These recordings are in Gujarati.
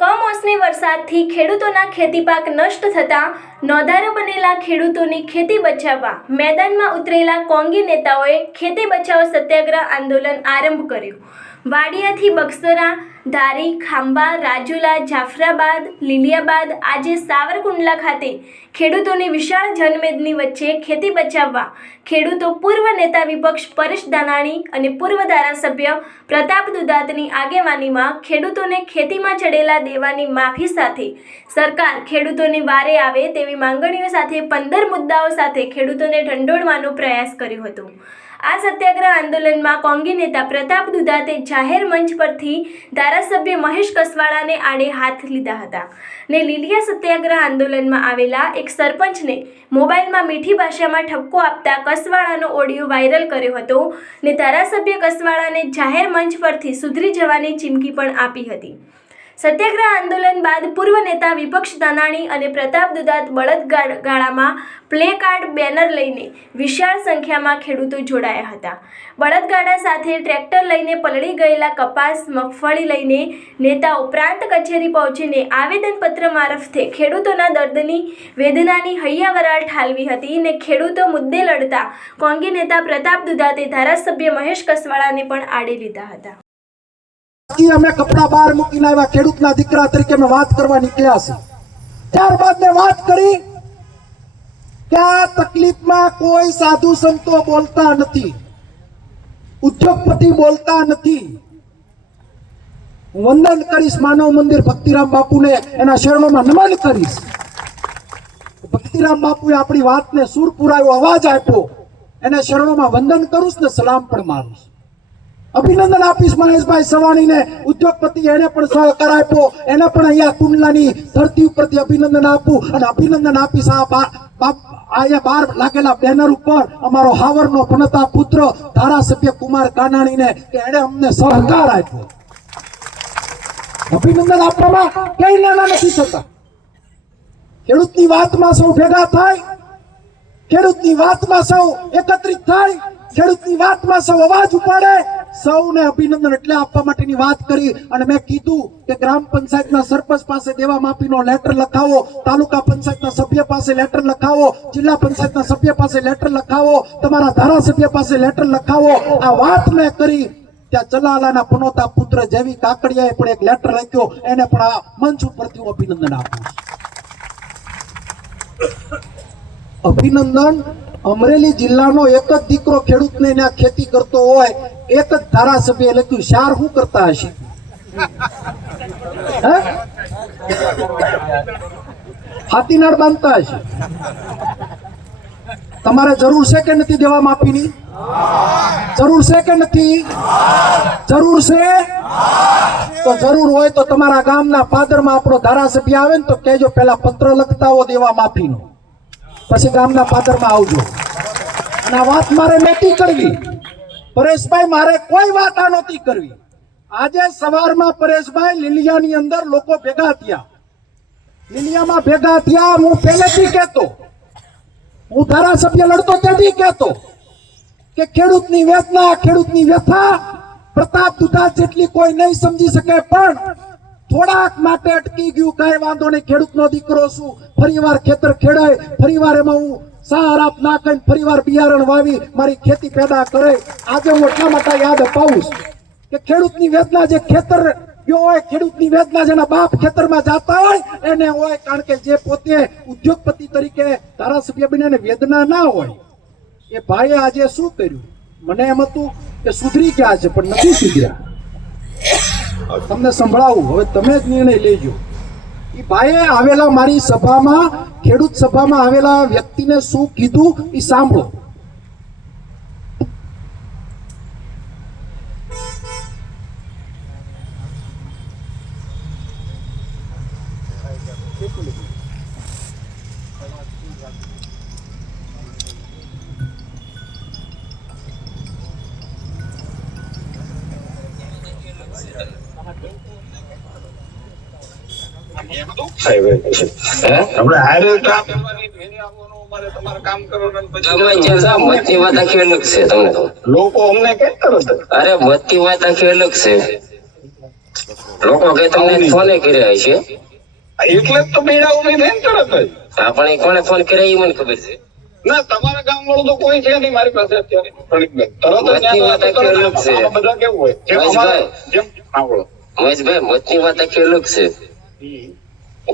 કમોસમી વરસાદથી ખેડૂતોના ખેતીપાક નષ્ટ થતા નોંધારો બનેલા ખેડૂતોની ખેતી બચાવવા મેદાનમાં ઉતરેલા કોંગી નેતાઓએ ખેતી બચાવ સત્યાગ્રહ આંદોલન આરંભ કર્યું। વાડિયાથી બક્સરા, ધારી, ખાંભા, રાજુલા, જાફરાબાદ, લીલિયાબાદ આજે સાવરકુંડલા ખાતે ખેડૂતોની વિશાળ જનમેદની વચ્ચે ખેતી બચાવવા ખેડૂતો પૂર્વ નેતા વિપક્ષ પરેશ ધાનાણી અને પૂર્વ ધારાસભ્ય પ્રતાપ દુધાતની આગેવાનીમાં ખેડૂતોને ખેતીમાં ચડેલા દેવાની માફી સાથે સરકાર ખેડૂતોની વારે આવે તેવી માંગણીઓ સાથે 15 મુદ્દાઓ સાથે ખેડૂતોને ઢંઢોળવાનો પ્રયાસ કર્યો હતો। આ સત્યાગ્રહ આંદોલનમાં કોંગી નેતા પ્રતાપ દુધાતે જાહેર મંચ પરથી ધારાસભ્ય મહેશ કસવાળાને આડે હાથ લીધા હતા ને લીલિયા સત્યાગ્રહ આંદોલનમાં આવેલા એક સરપંચને મોબાઈલમાં મીઠી ભાષામાં ઠપકો આપતા કસવાળાનો ઓડિયો વાયરલ કર્યો હતો ને ધારાસભ્ય કસવાળાને જાહેર મંચ પરથી સુધરી જવાની ચીમકી પણ આપી હતી। સત્યાગ્રહ આંદોલન બાદ પૂર્વ નેતા વિપક્ષ ધાનાણી અને પ્રતાપ દુધાત બળદગાડામાં પ્લે કાર્ડ બેનર લઈને વિશાળ સંખ્યામાં ખેડૂતો જોડાયા હતા। બળદગાડા સાથે ટ્રેક્ટર લઈને પલળી ગયેલા કપાસ, મગફળી લઈને નેતાઓ પ્રાંત કચેરી પહોંચીને આવેદનપત્ર મારફતે ખેડૂતોના દર્દની વેદનાની હૈયાવરાળ ઠાલવી હતી ને ખેડૂતો મુદ્દે લડતા કોંગી નેતા પ્રતાપ દુધાતે ધારાસભ્ય મહેશ કસવાળાને પણ આડે લીધા હતા। અમે કપડા બહાર મૂકીને આવ્યા ખેડૂતના દીકરા તરીકે અમે વાત કરવા નીકળ્યા છે। ત્યારબાદ મેં વાત કરી કે આ તકલીફમાં કોઈ સાધુ સંતો બોલતા નથી, ઉદ્યોગપતિ બોલતા નથી। હું વંદન કરીશ માનવ મંદિર ભક્તિરામ બાપુને, એના શરણોમાં નમન કરીશ। ભક્તિરામ બાપુએ આપણી વાતને સુર પુરાયો, અવાજ આપ્યો, એને શરણોમાં વંદન કરું ને સલામ પણ મારું। અભિનંદન આપીશ મહેશભાઈ સવાણીને, ઉદ્યોગપતિ એને પણ સહકાર આપ્યો, એને પણ અહીંયા કુંડલાની ધરતી ઉપરથી અભિનંદન આપું અને અભિનંદન આપીશ અહીંયા બહાર લાગેલા બેનર ઉપર અમારો હાવરનો પનતા પુત્ર ધારાસભ્ય કુમાર કાનાણીને કે એને અમને સહકાર આપ્યો। અભિનંદન આપવામાં કઈ નાના નથી થતા। ખેડૂતની વાતમાં સૌ ભેગા થાય, ખેડૂતની વાતમાં સૌ એકત્રિત થાય, ખેડૂતની વાતમાં સૌ અવાજ ઉપાડે, સૌને અભિનંદન એટલે આપવા માટેની વાત કરી। અને મેં કીધું કે ગ્રામ પંચાયતના સરપંચ પાસે દેવા માફીનો લેટર લખાવો, તાલુકા પંચાયતના સભ્ય પાસે લેટર લખાવો, જિલ્લા પંચાયતના સભ્ય પાસે લેટર લખાવો, તમારા ધારાસભ્ય પાસે લેટર લખાવો। આ વાત મેં કરી ત્યાં ચલાલાના પનોતા પુત્ર જેવી કાકડિયાએ પણ એક લેટર લખ્યો, એને પણ આ મંચ ઉપરથી હું અભિનંદન આપું છું। અભિનંદન અમરેલી જિલ્લાનો એક જ દીકરો ખેડૂતને ત્યાં ખેતી કરતો હોય, એક જ ધારાસભ્ય લખ્યું, શાર શું કરતા હશે? હાથીનાળ બાંધતા હશે। તમારે જરૂર છે કે નથી દેવા માફીની? જરૂર છે કે નથી? જરૂર છે? તો જરૂર હોય તો તમારા ગામના પાદરમાં આપણો ધારાસભ્ય આવે ને તો કહેજો પેલા પત્ર લખતા હો દેવા માફીનો, પછી ગામના પાદરમાં આવજો। અને આ વાત મારે નહોતી કરવી પરેશભાઈ, મારે કોઈ વાત આ નહોતી કરવી। આજે સવારમાં પરેશભાઈ લીલિયાની અંદર લોકો ભેગા થયા, લીલિયામાં ભેગા થયા। હું પહેલેથી કહેતો, હું ધારાસભ્ય લડતો ત્યાંથી કહેતો કે ખેડૂતની વેદના, ખેડૂતની વ્યથા પ્રતાપ દુધાત જેટલી કોઈ નહીં સમજી શકે, પણ થોડાક માટે અટકી ગયું, કઈ વાંધો નહીં, ખેડૂતનો દીકરો છું, ફરીવાર ખેતર ખેડાય, ફરીવાર એમાં હું સહારાપ નાખીને ફરીવાર બિયારણ વાવી મારી ખેતી પેદા કરે। આજે હું એટલા માટે યાદ અપાવું કે ખેડૂતની વેદના જે ખેતર ગયો હોય, ખેડૂતની વેદના જેના બાપ ખેતરમાં જતા હોય એને હોય, કારણ કે જે પોતે ઉદ્યોગપતિ તરીકે ધારાસભ્ય બનીને વેદના ના હોય। એ ભાઈએ આજે શું કર્યું? મને એમ હતું કે સુધરી ગયા છે, પણ નથી સુધર્યા। તમને સંભળાવું, હવે તમે જ નિર્ણય લેજો। એ ભાઈએ આવેલા મારી સભામાં, ખેડૂત સભામાં આવેલા વ્યક્તિને શું કીધું એ સાંભળો। આપણે હારે કામ કરવાની મેરે આવવાનું, અમારે તમારે કામ કરવાનું, પછી બધી વાત આખી અલગ છે। તમને લોકો અમને કહેતા હતા, અરે બધી વાત આખી અલગ છે। લોકો કઈ તમને ફોને કર્યા છે એટલે જ તો મેળા ઉભી થઈ ને તરત જ. હા પણ એ કોને ફોન કર્યા એ મને ખબર છે ના તમારા ગામ વાળું તો કોઈ છે નહીં મારી પાસે અત્યારે. પ્રણીકભાઈ, તરત જ મતની વાત આખી તરત અલગ છે. આમાં બધા કેવું હોય જેમ મહેશભાઈ. અમારા- જેમ હા બોલો. મહેશભાઈ મતની વાત આખી અલગ છે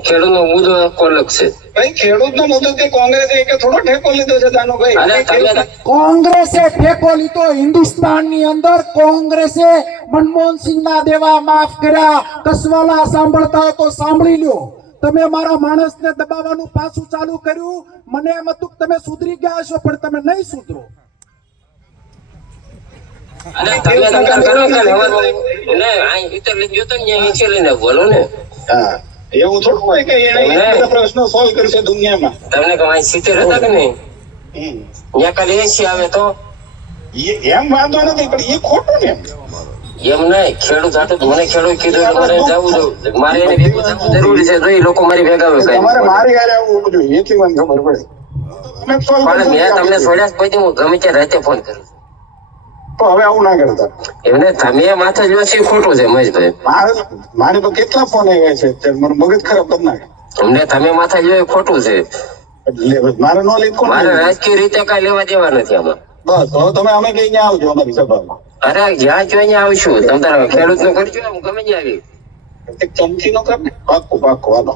ખેડૂતનો મુદ્દો આખો અલગ છે ભાઈ ખેડૂતનો મુદ્દો કે કોંગ્રેસે કે થોડો ઠેકો લીધો છે દાનુભાઈ. અરે તમે કોંગ્રેસે ઠેકો લીધો હિન્દુસ્તાનની અંદર કોંગ્રેસે મનમોહનસિંહના દેવા માફ કર્યા કસવાલા સાંભળતા હોય તો સાંભળી લ્યો તમે મારા માણસને દબાવવાનું પાછું ચાલુ કર્યું મને એમ હતું કે તમે સુધરી ગયા છો પણ તમે નહીં સુધરો અરે તમે નંબર કરો કે ને આ ભીતર લઈ ગયો તો ને અહીંયા નીચે લઈને બોલો ને હા એવું થોડું હોય કે એને એમને? બધા પ્રશ્નો સોલ્વ કરશે દુનિયામાં. તમને કે અહીં 70 હતા કે નહીં હમ. ત્યાં ખાલી 80 આવે તો એમ વાંધો નથી પણ એ ખોટું ને. એમ નહીં ખેડૂત હાટું તો મને ખેડૂત કીધું એટલે મારે જવું જોઈએ મારે એને ભેગું થવું જરૂરી છે તો એ લોકો મારી ભેગા આવે તમારે મારી હારે આવવું જોઈએ એથી મને ખબર પડે. તમે solve પણ કરશો મેં કે તમને આપણે? છોડ્યા પછી હું ગમે ત્યારે રાતે ફોન કરું તો હવે આવું ના કરતા. એમને તમે માથે જો છે ખોટું છે મહેશભાઈ મારે તો કેટલા ફોન આવ્યા છે અત્યારે મારું મગજ ખરાબ કરી નાખે. અમને તમે માથે જો એ ખોટું છે એટલે મારે નો લીધ કોણ મારે લીધું? રાજકીય રીતે કઈ લેવા દેવા નથી આમાં બસ હવે તમે અમે કઈ ત્યાં આવજો અમારી સભામાં. અરે જ્યાં જોઈએ આવશું તમ તારા ખેડૂત નું કરજો હું ગમે ત્યાં આવી એક ચમચી નો કર ને પાક્કું હાલો.